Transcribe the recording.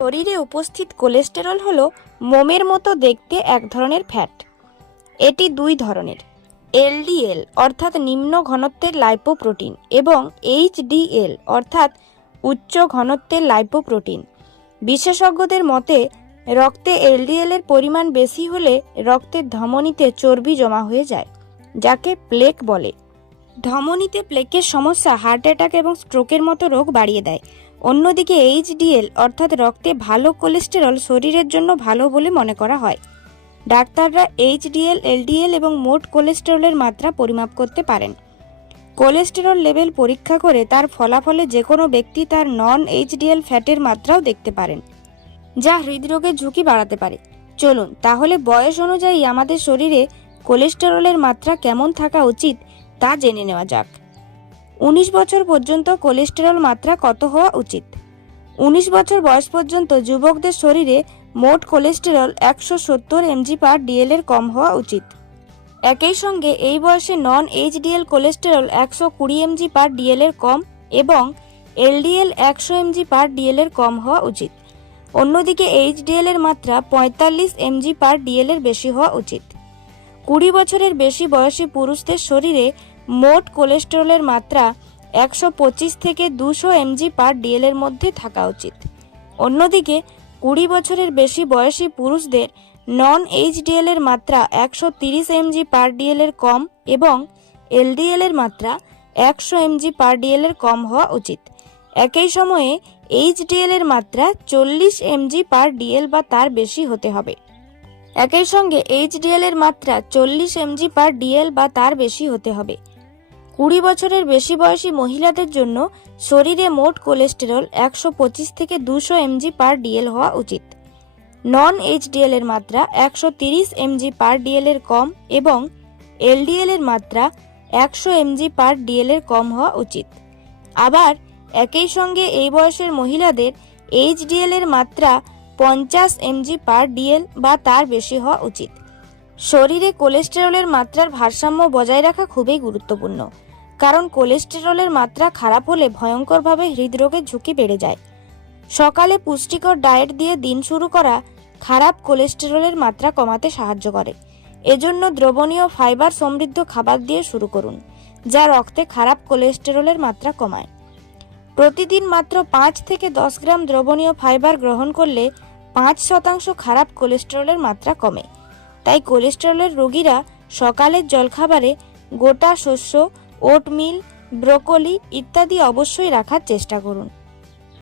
শরীরে উপস্থিত কোলেস্টেরল হলো মোমের মতো দেখতে এক ধরনের ফ্যাট। এটি দুই ধরনের এলডিএল অর্থাৎ নিম্ন ঘনত্বের লাইপোপ্রোটিন, এবং এইচডিএল অর্থাৎ উচ্চ ঘনত্বের লাইপোপ্রোটিন। বিশেষজ্ঞদের মতে, রক্তে এলডিএল এর পরিমাণ বেশি হলে রক্তের ধমনীতে চর্বি জমা হয়ে যায়, যাকে প্লেক বলে। ধমনীতে প্লেকের সমস্যা হার্ট অ্যাটাক এবং স্ট্রোকের মতো রোগ বাড়িয়ে দেয় অন্যদিকে এইচডিএল অর্থাৎ রক্তে ভালো কোলেস্টেরল শরীরের জন্য ভালো বলে মনে করা হয়। ডাক্তাররা এইচডিএল, এলডিএল এবং মোট কোলেস্টেরলের মাত্রা পরিমাপ করতে পারেন। কোলেস্টেরল লেভেল পরীক্ষা করে তার ফলাফলে যে কোনো ব্যক্তি তার নন এইচডিএল ফ্যাটের মাত্রাও দেখতে পারেন, যা হৃদরোগের ঝুঁকি বাড়াতে পারে। চলুন, তাহলে বয়স অনুযায়ী আমাদের শরীরে কোলেস্টেরলের মাত্রা কেমন থাকা উচিত তা জেনে নেওয়া যাক। উনিশ বছর পর্যন্ত কোলেস্টেরল মাত্রা কত হওয়া উচিত? উনিশ বছর বয়স পর্যন্ত যুবকদের শরীরে মোট কোলেস্টেরল একশো সত্তর এমজি পার ডিএল এর কম হওয়া উচিত। একই সঙ্গে এই বয়সে নন এইচ এইচডিএল কোলেস্টেরল একশো কুড়ি এমজি পার ডিএল এর কম এবং এলডিএল একশো এমজি পার ডিএল এর কম হওয়া উচিত। অন্যদিকে এইচডিএল এর মাত্রা পঁয়তাল্লিশ এমজি পার ডিএল এর বেশি হওয়া উচিত। কুড়ি বছরের বেশি বয়সী পুরুষদের শরীরে মোট কোলেস্টেরলের মাত্রা একশো পঁচিশ থেকে দুশো এমজি পার ডিএল এর মধ্যে থাকা উচিত। অন্যদিকে, কুড়ি বছরের বেশি বয়সী পুরুষদের নন এইচডিএল এর মাত্রা একশো তিরিশ এমজি পার ডিএল এর কম এবং এলডিএল এর মাত্রা একশো এমজি পার ডিএল এর কম হওয়া উচিত। একই সময়ে এইচডিএল এর মাত্রা চল্লিশ এমজি পার ডিএল বা তার বেশি হতে হবে। একই সঙ্গে এইচডিএল এর মাত্রা চল্লিশ এমজি পার ডিএল বা তার বেশি হতে হবে। কুড়ি বছরের বেশি বয়সী মহিলাদের জন্য শরীরে মোট কোলেস্টেরল একশো পঁচিশ থেকে দুশো এমজি পার ডিএল হওয়া উচিত। নন এইচডিএল এর মাত্রা একশো তিরিশ এমজি পার ডিএল এর কম এবং এলডিএল এর মাত্রা একশো এমজি পার ডিএল এর কম হওয়া উচিত। আবার একই সঙ্গে এই বয়সের মহিলাদের এইচডিএল এর মাত্রা পঞ্চাশ এমজি পার ডিএল বা তার বেশি হওয়া উচিত। শরীরে কোলেস্টেরলের মাত্রার ভারসাম্য বজায় রাখা খুবই গুরুত্বপূর্ণ। কারণ কোলেস্টেরলের মাত্রা খারাপ হলে ভয়ঙ্করভাবে হৃদরোগের ঝুঁকি বেড়ে যায়। সকালে পুষ্টিকর ডায়েট দিয়ে দিন শুরু করা খারাপ কোলেস্টেরলের মাত্রা কমাতে সাহায্য করে। এজন্য দ্রবণীয় ফাইবার সমৃদ্ধ খাবার দিয়ে শুরু করুন, যা রক্তে খারাপ কোলেস্টেরলের মাত্রা কমায়। প্রতিদিন মাত্র পাঁচ থেকে দশ গ্রাম দ্রবণীয় ফাইবার গ্রহণ করলে পাঁচ শতাংশ খারাপ কোলেস্টেরলের মাত্রা কমে। তাই কোলেস্টেরলের রোগীরা সকালের জলখাবারে গোটা শস্য ওটমিল ব্রোকলি ইত্যাদি অবশ্যই রাখার চেষ্টা করুন।